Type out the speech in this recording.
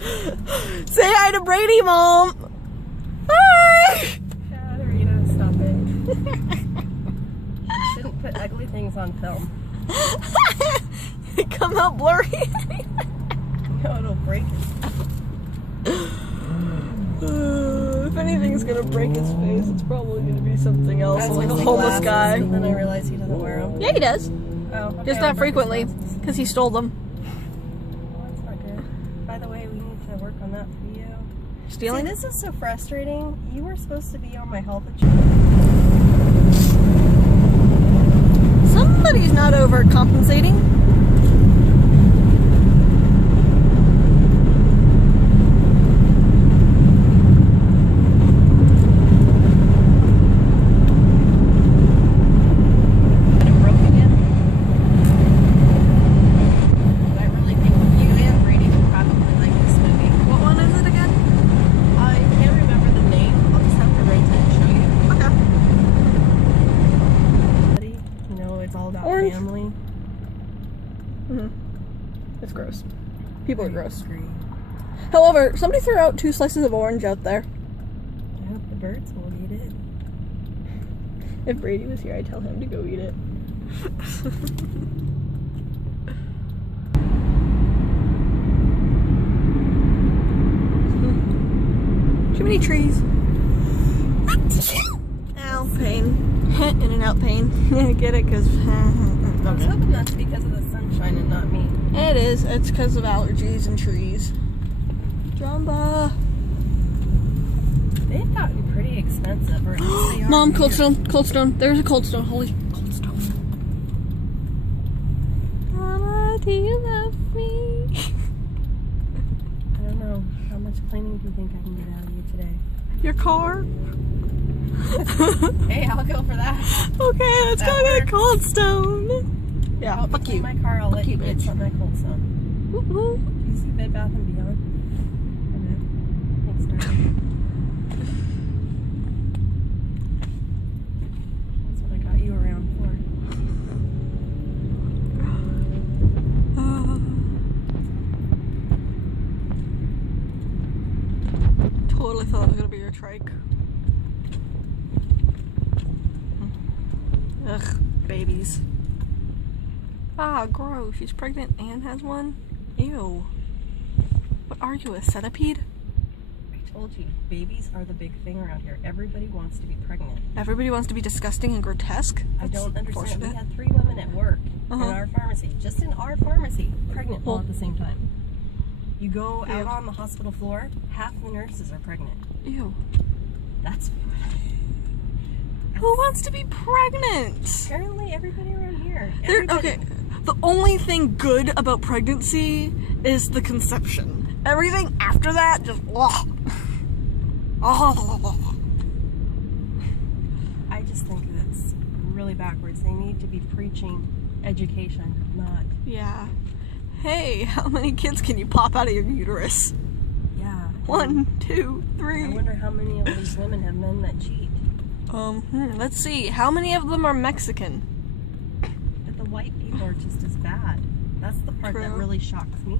Say hi to Brady, Mom. Hi. Katarina, stop it. You shouldn't put ugly things on film. They come out blurry. No, it'll break it. If anything's gonna break his face, it's probably gonna be something else, like a homeless guy. But then I realized he doesn't wear them. Yeah, he does. Oh, okay, Just not frequently, because he stole them. Well, that's not good. By the way, we need to work on that for you. Stealing? See, this is so frustrating. You were supposed to be on my health insurance. Somebody's not overcompensating. Family. It's gross. People are gross. However, somebody threw out 2 slices of orange out there. I hope the birds will eat it. If Brady was here, I'd tell him to go eat it. Too many trees. Ow, pain. In and out pain. Get it? Because I was hoping that's because of the sunshine and not me. It is. It's because of allergies and trees. Jumba. They've gotten pretty expensive. Or at least they are. Mom, cold stone. Cold stone. There's a cold stone. Holy cold stone. Mama, do you love me? I don't know. How much cleaning do you think I can get out of you today? Your car? Hey, I'll go for that. Okay, let's go get a cold stone. Yeah, fuck you. My car, I'll let you get something at Cold Stone. Woo-hoo. Do you see Bed Bath & Beyond? Thanks, darling. That's what I got you around for. Totally thought it was gonna be your trike. Ugh, babies. Ah, gross. She's pregnant and has one? Ew. What are you, a centipede? I told you, babies are the big thing around here. Everybody wants to be pregnant. Everybody wants to be disgusting and grotesque? I don't understand. We had 3 women at work in our pharmacy, just in our pharmacy, pregnant all at the same time. You go out on the hospital floor, half the nurses are pregnant. Ew. That's... Who wants to be pregnant? Apparently everybody around here. Okay, the only thing good about pregnancy is the conception. Everything after that, just I just think that's really backwards. They need to be preaching education, not... Yeah. Hey, how many kids can you pop out of your uterus? Yeah. 1, 2, 3. I wonder how many of these women have men that cheat. Let's see. How many of them are Mexican? But the white people are just as bad. That's the part that really shocks me.